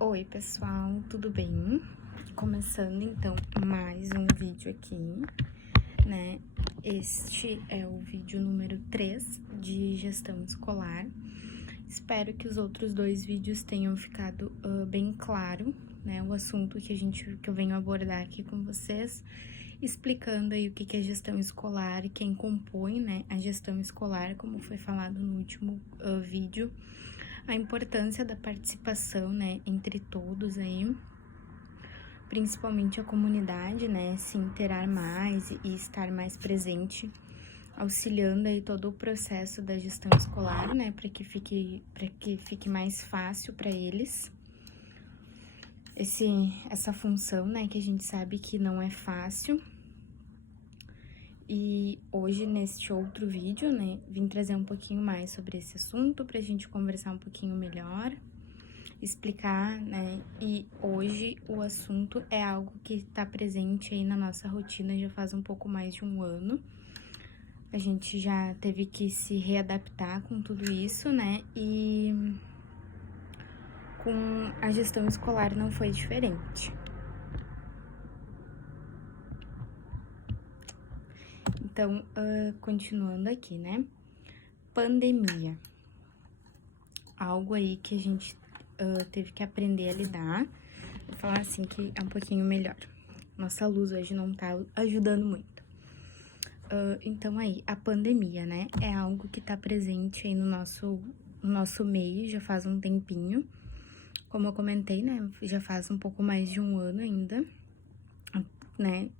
Oi, pessoal, tudo bem? Começando então mais um vídeo aqui, né? Este é o vídeo número 3 de gestão escolar. Espero que os outros dois vídeos tenham ficado bem claro, né? O assunto que eu venho abordar aqui com vocês, explicando aí o que é gestão escolar e quem compõe, né, a gestão escolar, como foi falado no último vídeo. A importância da participação, né, entre todos aí, principalmente a comunidade, né, se interar mais e estar mais presente, auxiliando aí todo o processo da gestão escolar, né, para que fique mais fácil para eles. Essa função, né, que a gente sabe que não é fácil. E hoje, neste outro vídeo, né, vim trazer um pouquinho mais sobre esse assunto pra gente conversar um pouquinho melhor, explicar, né, e hoje o assunto é algo que tá presente aí na nossa rotina já faz um pouco mais de um ano. A gente já teve que se readaptar com tudo isso, né, e com a gestão escolar não foi diferente. Então, continuando aqui, né? Pandemia. Algo aí que a gente teve que aprender a lidar. Vou falar assim que é um pouquinho melhor. Nossa luz hoje não tá ajudando muito. Então aí, a pandemia, né? É algo que tá presente aí no nosso meio já faz um tempinho. Como eu comentei, né? Já faz um pouco mais de um ano ainda, né?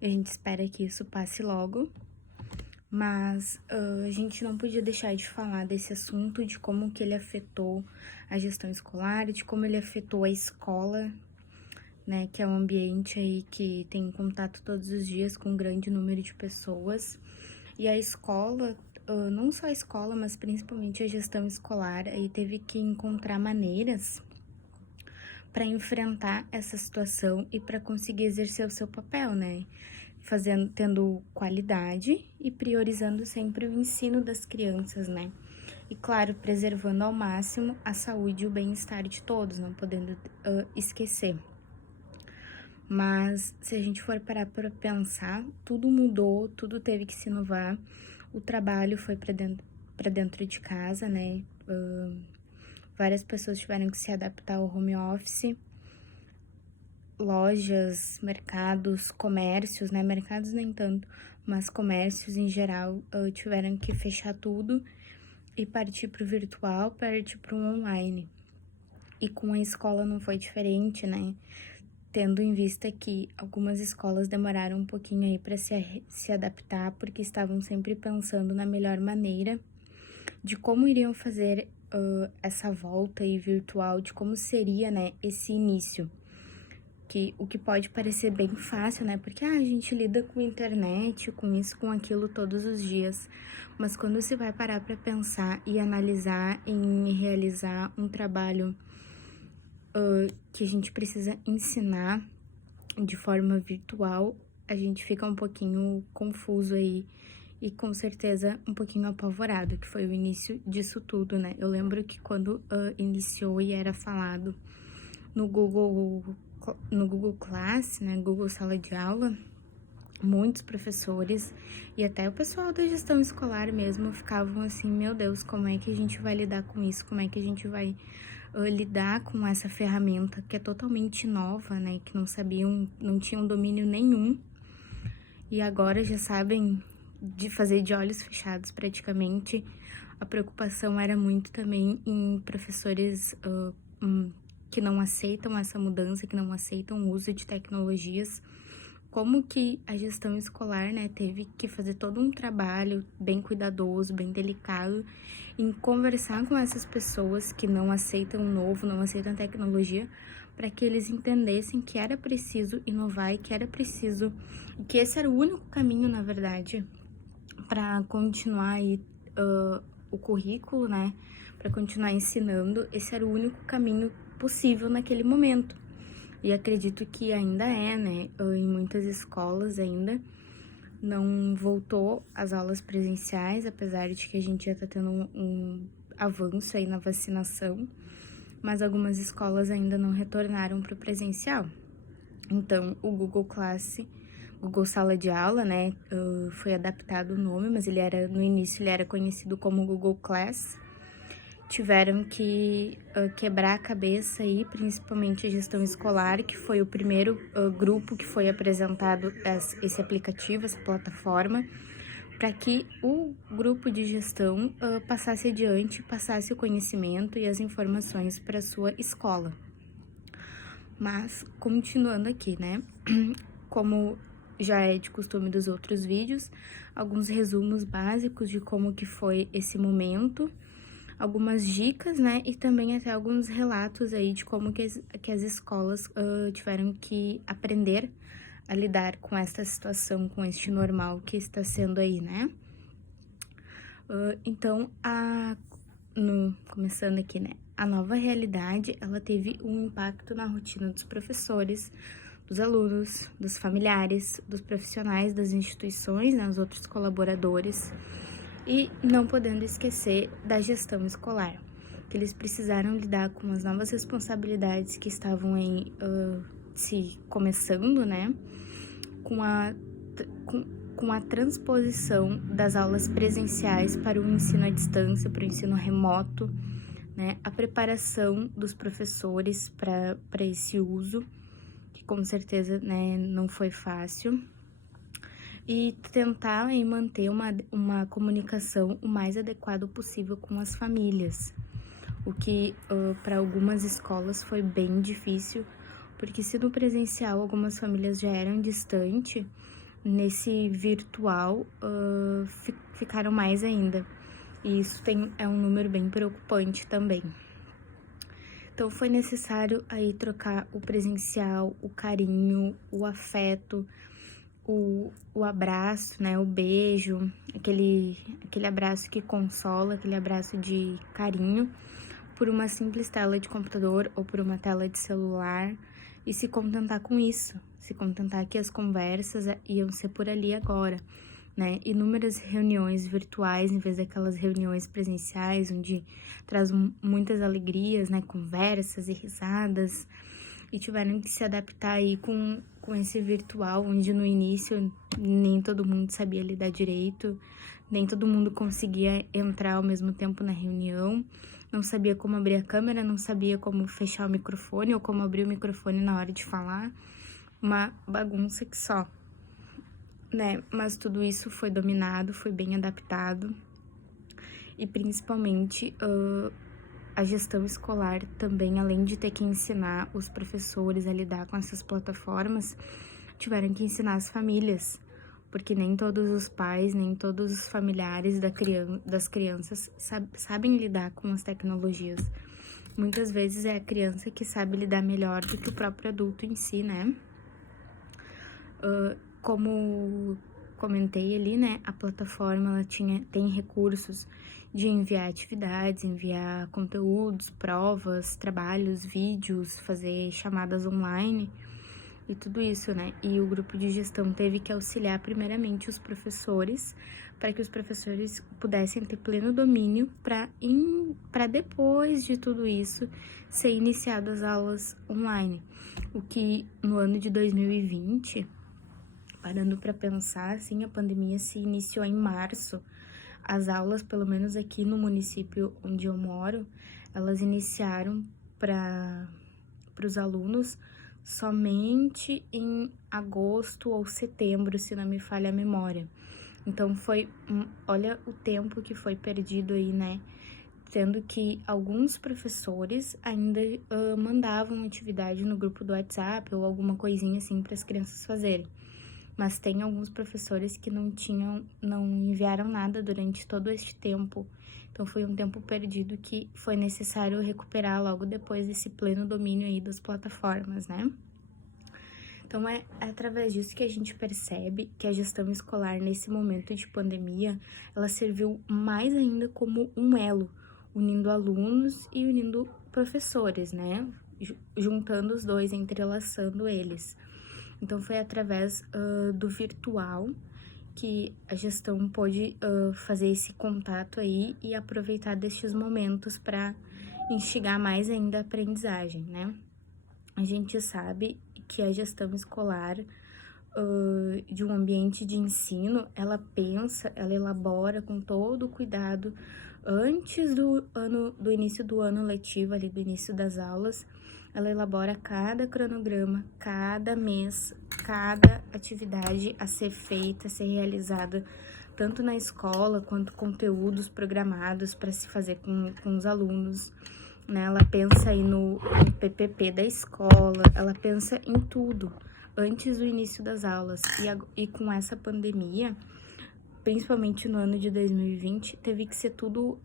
A gente espera que isso passe logo, mas a gente não podia deixar de falar desse assunto, de como que ele afetou a gestão escolar, de como ele afetou a escola, né, que é um ambiente aí que tem contato todos os dias com um grande número de pessoas. E a escola, não só a escola, mas principalmente a gestão escolar, aí teve que encontrar maneiras para enfrentar essa situação e para conseguir exercer o seu papel, né? Tendo qualidade e priorizando sempre o ensino das crianças, né? E claro, preservando ao máximo a saúde e o bem-estar de todos, não podendo esquecer. Mas se a gente for parar para pensar, tudo mudou, tudo teve que se inovar. O trabalho foi para dentro de casa, né? Várias pessoas tiveram que se adaptar ao home office. Lojas, mercados, comércios, né? Mercados nem tanto, mas comércios em geral tiveram que fechar tudo e partir para o virtual, partir para o online. E com a escola não foi diferente, né? Tendo em vista que algumas escolas demoraram um pouquinho aí para se adaptar, porque estavam sempre pensando na melhor maneira de como iriam fazer essa volta aí virtual, de como seria, né, esse início. O que pode parecer bem fácil, né? Porque a gente lida com internet, com isso, com aquilo todos os dias. Mas quando você vai parar para pensar e analisar em realizar um trabalho que a gente precisa ensinar de forma virtual, a gente fica um pouquinho confuso aí e com certeza um pouquinho apavorado, que foi o início disso tudo, né? Eu lembro que quando iniciou e era falado no Google Class, né, Google Sala de Aula, muitos professores e até o pessoal da gestão escolar mesmo ficavam assim, meu Deus, como é que a gente vai lidar com isso? Como é que a gente vai lidar com essa ferramenta que é totalmente nova, né, que não tinham domínio nenhum e agora já sabem de fazer de olhos fechados praticamente. A preocupação era muito também em professores que não aceitam essa mudança, que não aceitam o uso de tecnologias, como que a gestão escolar, né, teve que fazer todo um trabalho bem cuidadoso, bem delicado, em conversar com essas pessoas que não aceitam o novo, não aceitam a tecnologia, para que eles entendessem que era preciso inovar e que era preciso, que esse era o único caminho, na verdade, para continuar aí o currículo, né, para continuar ensinando, esse era o único caminho possível naquele momento. E acredito que ainda é, né? Em muitas escolas ainda não voltou às aulas presenciais, apesar de que a gente já tá tendo um avanço aí na vacinação. mas algumas escolas ainda não retornaram para o presencial. Então, o Google Class, Google Sala de Aula, né, foi adaptado o nome, mas no início ele era conhecido como Google Class. Tiveram que quebrar a cabeça aí, principalmente a gestão escolar, que foi o primeiro grupo que foi apresentado esse aplicativo, essa plataforma, para que o grupo de gestão passasse adiante, passasse o conhecimento e as informações para a sua escola. Mas, continuando aqui, né, como já é de costume dos outros vídeos, alguns resumos básicos de como que foi esse momento, algumas dicas, né, e também até alguns relatos aí de como que as escolas tiveram que aprender a lidar com esta situação, com este normal que está sendo aí, né. Então, começando aqui, né, a nova realidade, ela teve um impacto na rotina dos professores, dos alunos, dos familiares, dos profissionais das instituições, né, os outros colaboradores, e não podendo esquecer da gestão escolar, que eles precisaram lidar com as novas responsabilidades que estavam aí se começando, né, com a transposição das aulas presenciais para o ensino à distância, para o ensino remoto, né, a preparação dos professores para esse uso, que com certeza, né, não foi fácil, e tentar aí manter uma comunicação o mais adequada possível com as famílias, o que para algumas escolas foi bem difícil, porque se no presencial algumas famílias já eram distantes, nesse virtual ficaram mais ainda, e isso é um número bem preocupante também. Então foi necessário aí trocar o presencial, o carinho, o afeto, o abraço, né, o beijo, aquele abraço que consola, aquele abraço de carinho, por uma simples tela de computador ou por uma tela de celular, e se contentar com isso, se contentar que as conversas iam ser por ali agora, né, inúmeras reuniões virtuais em vez daquelas reuniões presenciais, onde traz muitas alegrias, né, conversas e risadas, e tiveram que se adaptar aí com esse virtual, onde no início nem todo mundo sabia lidar direito, nem todo mundo conseguia entrar ao mesmo tempo na reunião, não sabia como abrir a câmera, não sabia como fechar o microfone ou como abrir o microfone na hora de falar, uma bagunça que só, né? Mas tudo isso foi dominado, foi bem adaptado, e principalmente a gestão escolar também, além de ter que ensinar os professores a lidar com essas plataformas, tiveram que ensinar as famílias, porque nem todos os pais, nem todos os familiares das crianças sabem lidar com as tecnologias. Muitas vezes é a criança que sabe lidar melhor do que o próprio adulto em si, né? Como comentei ali, né, a plataforma ela tem recursos de enviar atividades, enviar conteúdos, provas, trabalhos, vídeos, fazer chamadas online e tudo isso, né? E o grupo de gestão teve que auxiliar primeiramente os professores, para que os professores pudessem ter pleno domínio para depois de tudo isso ser iniciadas as aulas online. O que no ano de 2020, parando para pensar, assim, a pandemia se iniciou em março. As aulas, pelo menos aqui no município onde eu moro, elas iniciaram para os alunos somente em agosto ou setembro, se não me falha a memória. Então olha o tempo que foi perdido aí, né? Sendo que alguns professores ainda mandavam atividade no grupo do WhatsApp ou alguma coisinha assim para as crianças fazerem. Mas tem alguns professores que não enviaram nada durante todo este tempo. Então foi um tempo perdido que foi necessário recuperar logo depois desse pleno domínio aí das plataformas, né? Então é através disso que a gente percebe que a gestão escolar nesse momento de pandemia, ela serviu mais ainda como um elo, unindo alunos e unindo professores, né? Juntando os dois, entrelaçando eles. Então, foi através do virtual que a gestão pôde fazer esse contato aí e aproveitar destes momentos para instigar mais ainda a aprendizagem, né? A gente sabe que a gestão escolar de um ambiente de ensino, ela pensa, ela elabora com todo o cuidado antes do início do ano letivo, ali do início das aulas, ela elabora cada cronograma, cada mês, cada atividade a ser feita, a ser realizada, tanto na escola quanto conteúdos programados para se fazer com os alunos, né? Ela pensa aí no PPP da escola, ela pensa em tudo antes do início das aulas. E com essa pandemia, principalmente no ano de 2020, teve que ser tudo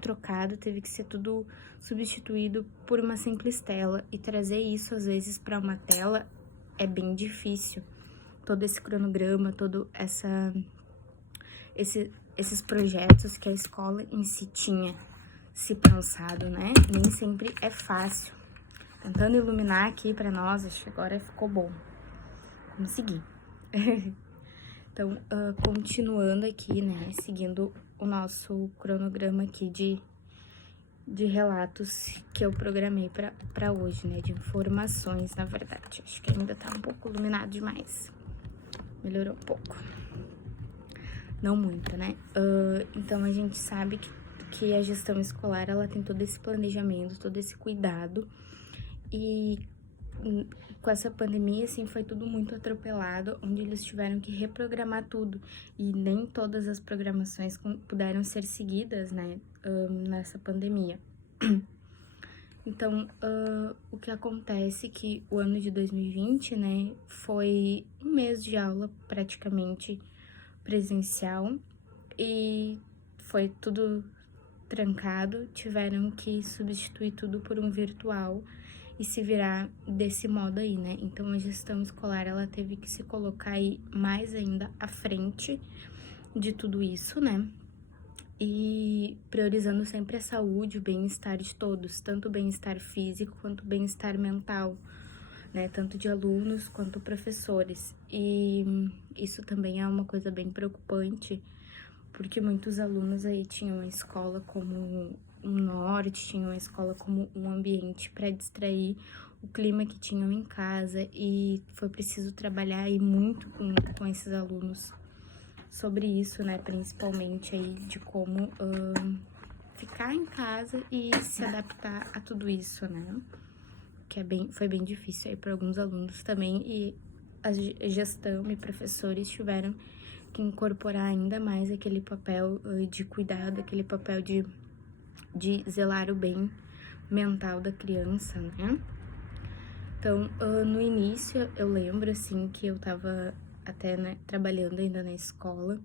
trocado, teve que ser tudo substituído por uma simples tela. E trazer isso, às vezes, para uma tela é bem difícil. Todo esse cronograma, esses projetos que a escola em si tinha se pensado, né? Nem sempre é fácil. Tentando iluminar aqui para nós, acho que agora ficou bom. Consegui. Então, continuando aqui, né, seguindo o nosso cronograma aqui de relatos que eu programei para hoje, né, de informações, na verdade. Acho que ainda tá um pouco iluminado demais. Melhorou um pouco. Não muito, né? Então, a gente sabe que a gestão escolar, ela tem todo esse planejamento, todo esse cuidado. E com essa pandemia, assim, foi tudo muito atropelado, onde eles tiveram que reprogramar tudo. E nem todas as programações puderam ser seguidas, né, nessa pandemia. Então, o que acontece é que o ano de 2020, né, foi um mês de aula praticamente presencial e foi tudo trancado, tiveram que substituir tudo por um virtual e se virar desse modo aí, né? Então, a gestão escolar, ela teve que se colocar aí mais ainda à frente de tudo isso, né? E priorizando sempre a saúde, o bem-estar de todos, tanto o bem-estar físico quanto o bem-estar mental, né? Tanto de alunos quanto professores. E isso também é uma coisa bem preocupante, porque muitos alunos aí tinham a escola como um norte, tinham a escola como um ambiente para distrair o clima que tinham em casa, e foi preciso trabalhar aí muito com esses alunos sobre isso, né, principalmente aí de como ficar em casa e se adaptar a tudo isso, né, que foi bem difícil aí para alguns alunos também, e a gestão e professores tiveram que incorporar ainda mais aquele papel de cuidado, aquele papel de zelar o bem mental da criança, né? Então, no início, eu lembro, assim, que eu tava até, né, trabalhando ainda na escola,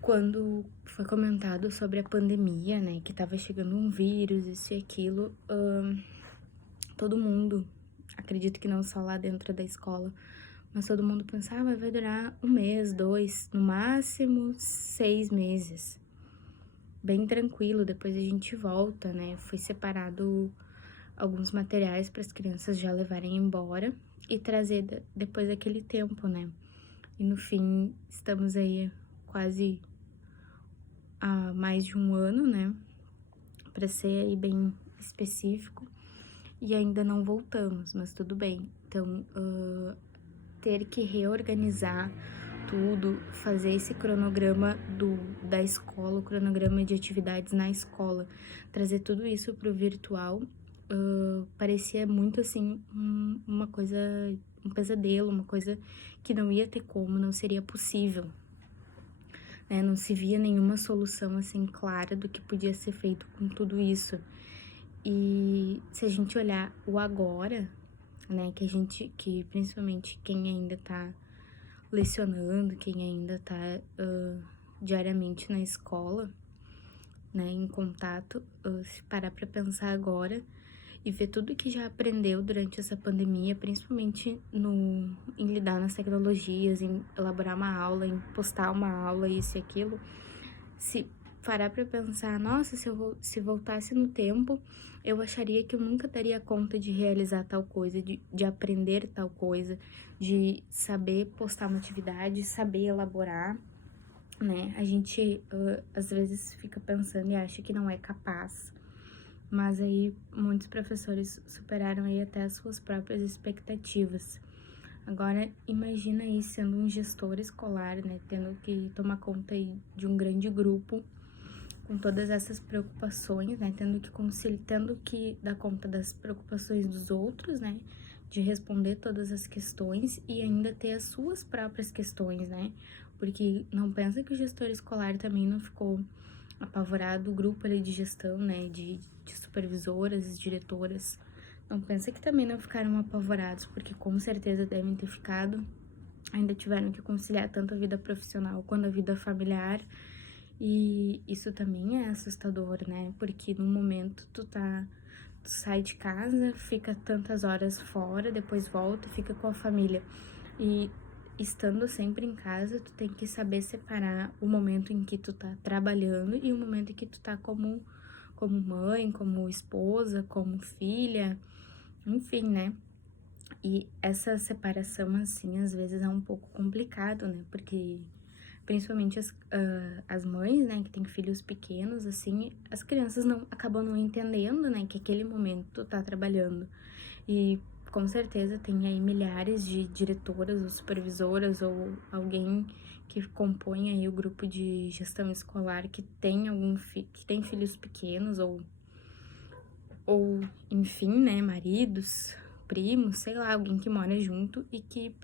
quando foi comentado sobre a pandemia, né, que tava chegando um vírus, isso e aquilo, todo mundo, acredito que não só lá dentro da escola, mas todo mundo pensava, vai durar 1 mês, 2, no máximo 6 meses. Bem tranquilo, depois a gente volta, né? Foi separado alguns materiais para as crianças já levarem embora e trazer depois daquele tempo, né? E no fim, estamos aí quase há mais de 1 ano, né? Para ser aí bem específico. E ainda não voltamos, mas tudo bem. Então, ter que reorganizar tudo, fazer esse cronograma da escola, o cronograma de atividades na escola, trazer tudo isso para o virtual, parecia muito assim uma coisa, um pesadelo, uma coisa que não ia ter como, não seria possível, né? Não se via nenhuma solução assim clara do que podia ser feito com tudo isso. E se a gente olhar o agora, né, que principalmente quem ainda tá lecionando, quem ainda tá diariamente na escola, né, em contato, se parar pra pensar agora e ver tudo que já aprendeu durante essa pandemia, principalmente em lidar nas tecnologias, em elaborar uma aula, em postar uma aula, isso e aquilo, se parar pra pensar, nossa, se voltasse no tempo, eu acharia que eu nunca daria conta de realizar tal coisa, de aprender tal coisa, de saber postar uma atividade, saber elaborar, né? A gente, às vezes, fica pensando e acha que não é capaz, mas aí muitos professores superaram aí até as suas próprias expectativas. Agora, imagina aí sendo um gestor escolar, né, tendo que tomar conta aí de um grande grupo, com todas essas preocupações, né, tendo que dar conta das preocupações dos outros, né, de responder todas as questões e ainda ter as suas próprias questões, né, porque não pensa que o gestor escolar também não ficou apavorado, o grupo ali de gestão, né, de supervisoras, diretoras, não pensa que também não ficaram apavorados, porque com certeza devem ter ficado, ainda tiveram que conciliar tanto a vida profissional quanto a vida familiar, e isso também é assustador, né, porque no momento tu sai de casa, fica tantas horas fora, depois volta, fica com a família, e estando sempre em casa, tu tem que saber separar o momento em que tu tá trabalhando e o momento em que tu tá como mãe, como esposa, como filha, enfim, né? E essa separação, assim, às vezes é um pouco complicado, né? Porque, principalmente as mães, né, que têm filhos pequenos, assim, as crianças acabam não entendendo, né, que aquele momento tu tá trabalhando. E com certeza tem aí milhares de diretoras ou supervisoras ou alguém que compõe aí o grupo de gestão escolar que tem que tem filhos pequenos ou enfim, né, maridos, primos, sei lá, alguém que mora junto e que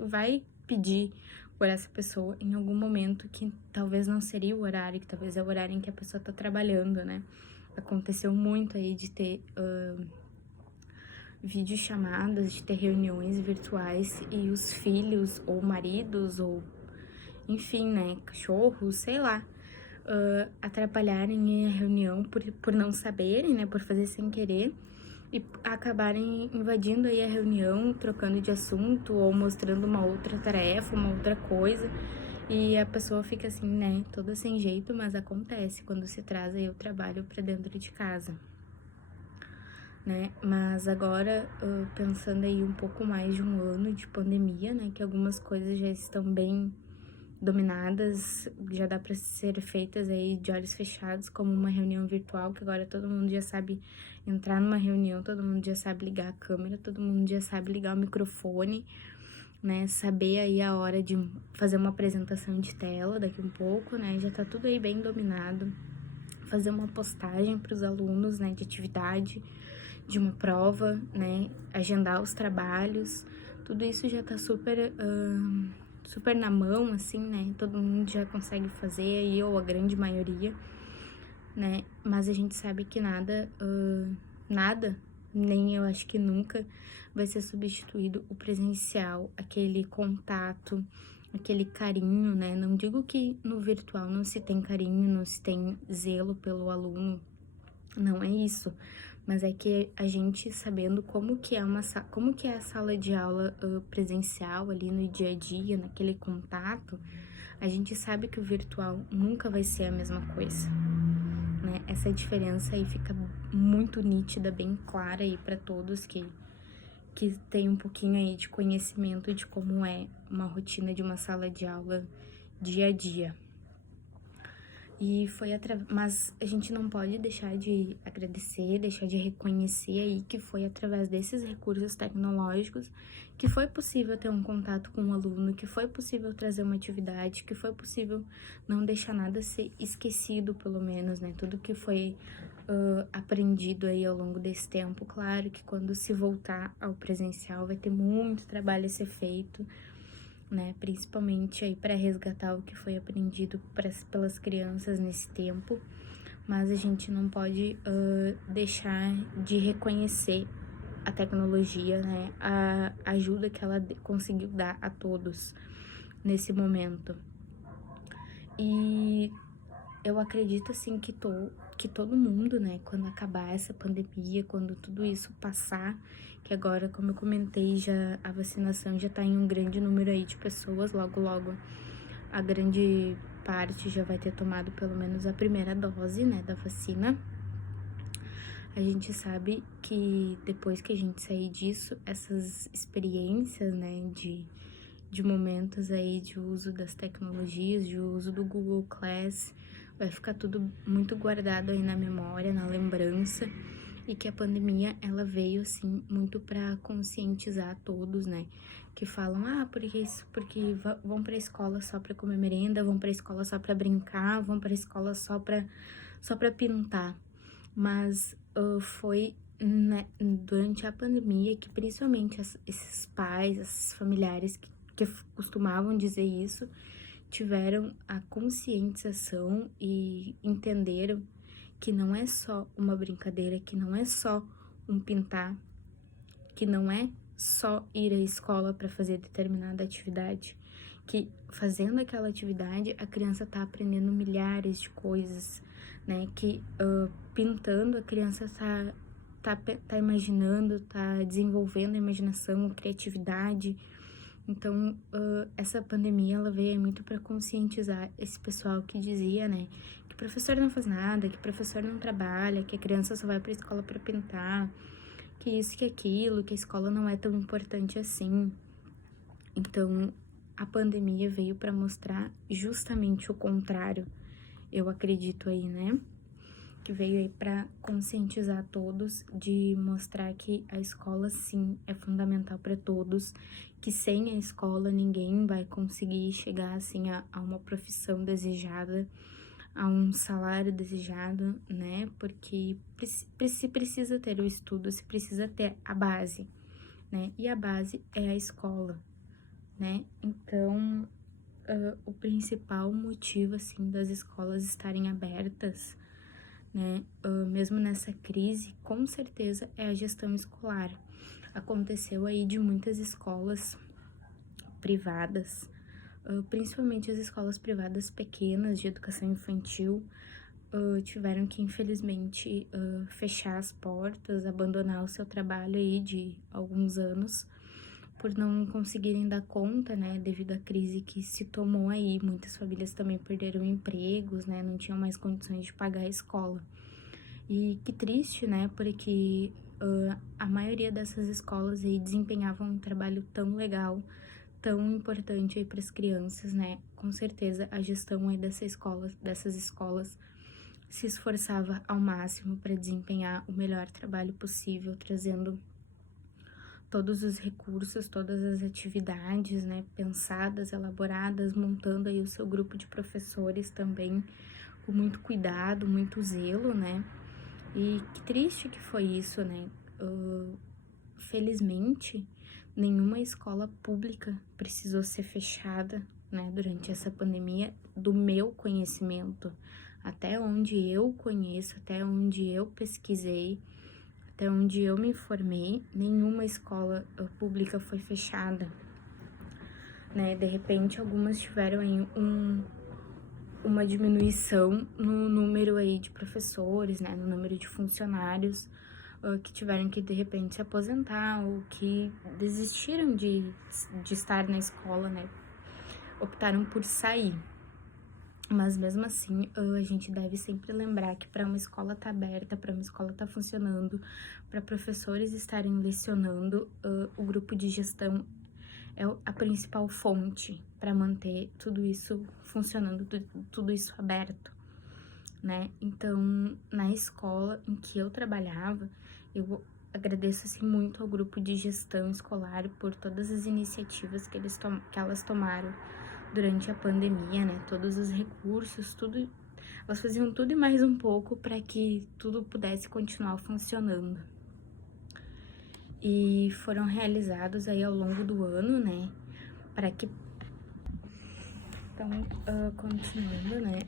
vai pedir por essa pessoa em algum momento que talvez não seria o horário, que talvez é o horário em que a pessoa tá trabalhando, né? Aconteceu muito aí de ter videochamadas, de ter reuniões virtuais e os filhos ou maridos ou enfim, né, cachorros, sei lá, atrapalharem a reunião por não saberem, né, por fazer sem querer e acabarem invadindo aí a reunião, trocando de assunto ou mostrando uma outra tarefa, uma outra coisa. E a pessoa fica assim, né, toda sem jeito, mas acontece quando se traz aí o trabalho para dentro de casa, né? Mas agora, pensando aí um pouco mais de um ano de pandemia, né, que algumas coisas já estão bem dominadas, já dá para ser feitas aí de olhos fechados, como uma reunião virtual, que agora todo mundo já sabe entrar numa reunião, todo mundo já sabe ligar a câmera, todo mundo já sabe ligar o microfone, né, saber aí a hora de fazer uma apresentação de tela daqui um pouco, né, já tá tudo aí bem dominado, fazer uma postagem para os alunos, né, de atividade, de uma prova, né, agendar os trabalhos, tudo isso já tá super na mão, assim, né, todo mundo já consegue fazer, aí, ou a grande maioria, né, mas a gente sabe que nada, nem eu acho que nunca, vai ser substituído o presencial, aquele contato, aquele carinho, né, não digo que no virtual não se tem carinho, não se tem zelo pelo aluno, não é isso, mas é que a gente sabendo como que é a sala de aula presencial ali no dia a dia, naquele contato, a gente sabe que o virtual nunca vai ser a mesma coisa, né? Essa diferença aí fica muito nítida, bem clara aí para todos que tem um pouquinho aí de conhecimento de como é uma rotina de uma sala de aula dia a dia. Mas a gente não pode deixar de agradecer, deixar de reconhecer aí que foi através desses recursos tecnológicos que foi possível ter um contato com o aluno, que foi possível trazer uma atividade, que foi possível não deixar nada ser esquecido, pelo menos, né? Tudo que foi aprendido aí ao longo desse tempo. Claro que quando se voltar ao presencial vai ter muito trabalho a ser feito, né, principalmente aí para resgatar o que foi aprendido pelas crianças nesse tempo, mas a gente não pode deixar de reconhecer a tecnologia, né, a ajuda que ela conseguiu dar a todos nesse momento. E eu acredito, assim, que todo mundo, né, quando acabar essa pandemia, quando tudo isso passar, que agora, como eu comentei, já a vacinação já tá em um grande número aí de pessoas, logo a grande parte já vai ter tomado pelo menos a primeira dose, né, da vacina. A gente sabe que depois que a gente sair disso, essas experiências, né, de momentos aí de uso das tecnologias, de uso do Google Class, vai ficar tudo muito guardado aí na memória, na lembrança, e que a pandemia, ela veio, assim, muito pra conscientizar todos, né, que falam, porque isso, porque vão pra escola só pra comer merenda, vão pra escola só pra brincar, vão pra escola só pra pintar, mas foi, né, durante a pandemia que principalmente esses pais, esses familiares que costumavam dizer isso, tiveram a conscientização e entenderam que não é só uma brincadeira, que não é só um pintar, que não é só ir à escola para fazer determinada atividade, que fazendo aquela atividade a criança tá aprendendo milhares de coisas, né? Que pintando a criança tá imaginando, tá desenvolvendo a imaginação, a criatividade. Então, essa pandemia, ela veio muito para conscientizar esse pessoal que dizia, né, que professor não faz nada, que professor não trabalha, que a criança só vai para a escola para pintar, que isso, que aquilo, que a escola não é tão importante assim. Então, a pandemia veio para mostrar justamente o contrário, eu acredito aí, né? Que veio aí para conscientizar todos, de mostrar que a escola sim é fundamental para todos, que sem a escola ninguém vai conseguir chegar assim a uma profissão desejada, a um salário desejado, né? Porque se precisa ter o estudo, se precisa ter a base, né? E a base é a escola, né? Então, o principal motivo assim das escolas estarem abertas, né, mesmo nessa crise, com certeza é a gestão escolar. Aconteceu aí de muitas escolas privadas, principalmente as escolas privadas pequenas de educação infantil, tiveram que, infelizmente, fechar as portas, abandonar o seu trabalho aí de alguns anos, por não conseguirem dar conta, né, devido à crise que se tomou aí. Muitas famílias também perderam empregos, né, não tinham mais condições de pagar a escola. E que triste, né, porque a maioria dessas escolas aí desempenhavam um trabalho tão legal, tão importante aí para as crianças, né. Com certeza a gestão aí dessas escolas se esforçava ao máximo para desempenhar o melhor trabalho possível, trazendo todos os recursos, todas as atividades, né, pensadas, elaboradas, montando aí o seu grupo de professores também, com muito cuidado, muito zelo, né. E que triste que foi isso, né? Felizmente, nenhuma escola pública precisou ser fechada, né, durante essa pandemia, do meu conhecimento. Até onde eu conheço, até onde eu pesquisei, até onde eu me informei, nenhuma escola pública foi fechada, né? De repente, algumas tiveram aí uma diminuição no número aí de professores, né, no número de funcionários que tiveram que, de repente, se aposentar ou que desistiram de estar na escola, né, optaram por sair. Mas mesmo assim, a gente deve sempre lembrar que para uma escola estar aberta, para uma escola estar funcionando, para professores estarem lecionando, o grupo de gestão é a principal fonte para manter tudo isso funcionando, tudo isso aberto, né? Então, na escola em que eu trabalhava, eu agradeço assim muito ao grupo de gestão escolar por todas as iniciativas que elas tomaram durante a pandemia, né? Todos os recursos, tudo, elas faziam tudo e mais um pouco para que tudo pudesse continuar funcionando. E foram realizados aí ao longo do ano, né, para que... Então, continuando, né,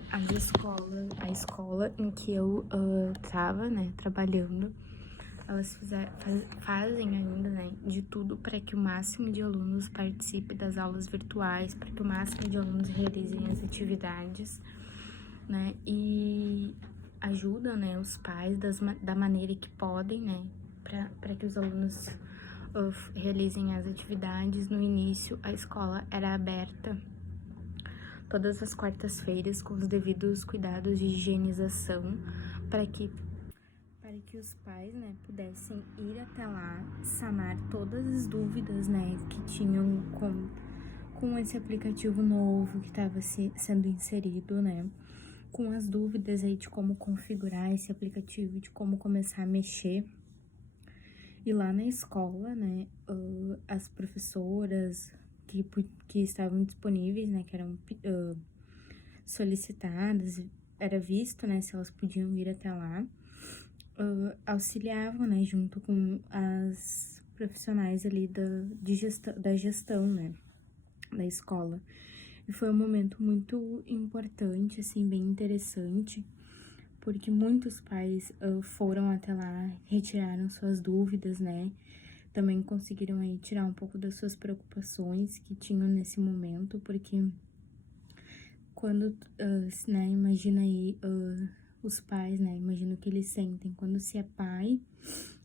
a escola em que eu tava, né, trabalhando, elas fazem ainda, né, de tudo para que o máximo de alunos participe das aulas virtuais, para que o máximo de alunos realizem as atividades, né, e ajudam, né, os pais da maneira que podem, né, para que os alunos realizem as atividades. No início, a escola era aberta todas as quartas-feiras com os devidos cuidados de higienização para que os pais, né, pudessem ir até lá, sanar todas as dúvidas, né, que tinham com esse aplicativo novo que estava sendo inserido, né, com as dúvidas aí de como configurar esse aplicativo, de como começar a mexer. E lá na escola, né, as professoras que estavam disponíveis, né, que eram solicitadas, era visto, né, se elas podiam ir até lá, auxiliavam, né, junto com as profissionais ali da gestão, né, da escola. E foi um momento muito importante, assim, bem interessante, porque muitos pais foram até lá, retiraram suas dúvidas, né, também conseguiram aí tirar um pouco das suas preocupações que tinham nesse momento, porque quando, né, imagina aí os pais, né, imagina o que eles sentem quando se é pai,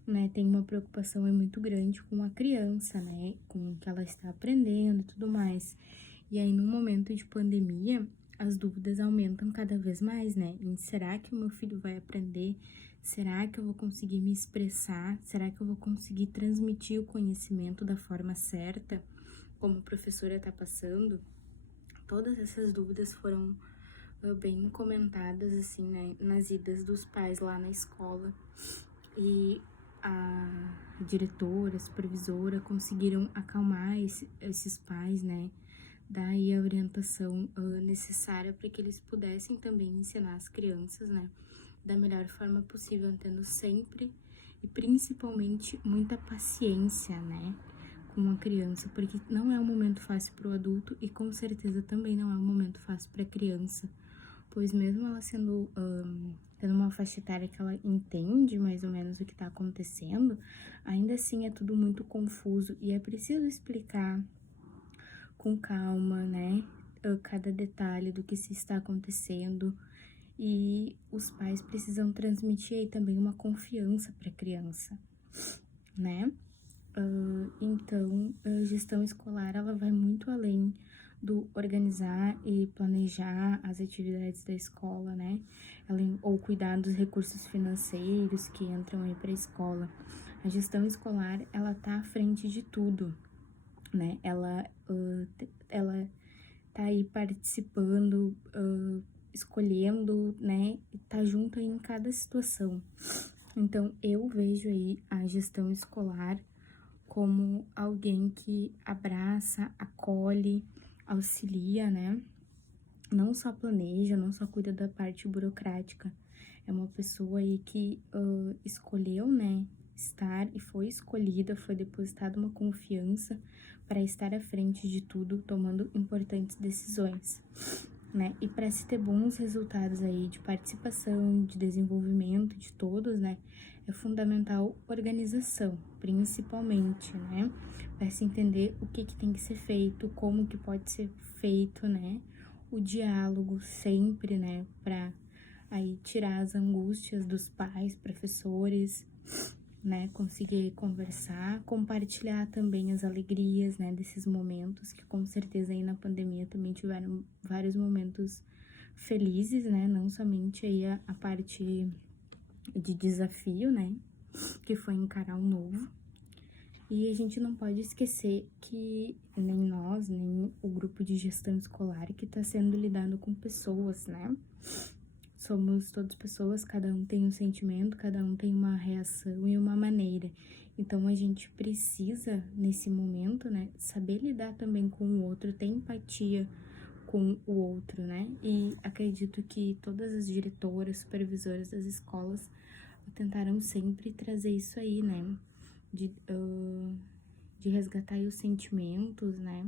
né, tem uma preocupação aí muito grande com a criança, né, com o que ela está aprendendo e tudo mais. E aí, no momento de pandemia, as dúvidas aumentam cada vez mais, né, em será que o meu filho vai aprender? Será que eu vou conseguir me expressar? Será que eu vou conseguir transmitir o conhecimento da forma certa, como a professora está passando? Todas essas dúvidas foram bem comentadas, assim, né, nas idas dos pais lá na escola. E a diretora, a supervisora conseguiram acalmar esses pais, né, dar aí a orientação necessária para que eles pudessem também ensinar as crianças, né, da melhor forma possível, tendo sempre e principalmente muita paciência, né, com uma criança, porque não é um momento fácil para o adulto e com certeza também não é um momento fácil para a criança, pois mesmo ela sendo tendo uma faixa etária que ela entende mais ou menos o que está acontecendo, ainda assim é tudo muito confuso e é preciso explicar com calma, né, cada detalhe do que se está acontecendo, e os pais precisam transmitir aí também uma confiança para a criança, né? Então, a gestão escolar, ela vai muito além do organizar e planejar as atividades da escola, né? Ou cuidar dos recursos financeiros que entram aí para a escola. A gestão escolar, ela tá à frente de tudo, né? Ela tá aí participando, escolhendo, né? E tá junto aí em cada situação. Então, eu vejo aí a gestão escolar como alguém que abraça, acolhe, auxilia, né? Não só planeja, não só cuida da parte burocrática. É uma pessoa aí que escolheu, né, estar e foi escolhida, foi depositada uma confiança para estar à frente de tudo, tomando importantes decisões, né? E para se ter bons resultados aí de participação, de desenvolvimento de todos, né, é fundamental organização, principalmente, né? Para se entender o que tem que ser feito, como que pode ser feito, né? O diálogo sempre, né? Para aí tirar as angústias dos pais, professores, né? Conseguir conversar, compartilhar também as alegrias, né? Desses momentos, que com certeza aí na pandemia também tiveram vários momentos felizes, né? Não somente aí a parte de desafio, né? Que foi encarar o novo. E a gente não pode esquecer que nem nós, nem o grupo de gestão escolar que está sendo lidado com pessoas, né? Somos todas pessoas, cada um tem um sentimento, cada um tem uma reação e uma maneira. Então a gente precisa, nesse momento, né, saber lidar também com o outro, ter empatia com o outro, né? E acredito que todas as diretoras, supervisoras das escolas tentaram sempre trazer isso aí, né? De resgatar aí os sentimentos, né,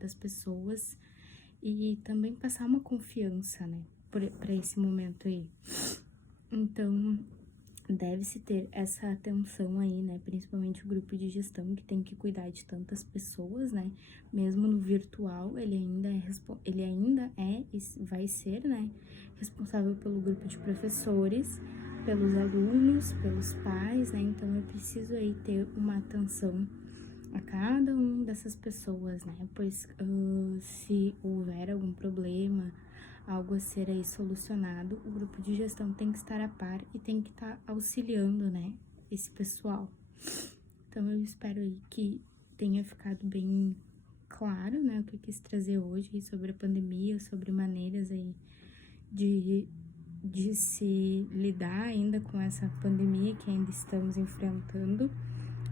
das pessoas e também passar uma confiança, né, para esse momento aí. Então, deve-se ter essa atenção aí, né, principalmente o grupo de gestão que tem que cuidar de tantas pessoas, né, mesmo no virtual, ele ainda é e vai ser, né, responsável pelo grupo de professores, pelos alunos, pelos pais, né, então é preciso aí ter uma atenção a cada uma dessas pessoas, né, pois se houver algum problema, algo a ser aí solucionado, o grupo de gestão tem que estar a par e tem que estar auxiliando, né, esse pessoal. Então, eu espero aí que tenha ficado bem claro, né, o que eu quis trazer hoje sobre a pandemia, sobre maneiras aí de de se lidar ainda com essa pandemia que ainda estamos enfrentando,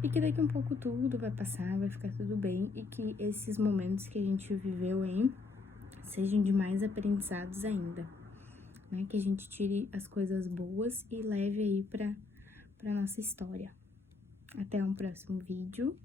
e que daqui um pouco tudo vai passar, vai ficar tudo bem, e que esses momentos que a gente viveu aí sejam de mais aprendizados ainda, né? Que a gente tire as coisas boas e leve aí pra nossa história. Até um próximo vídeo.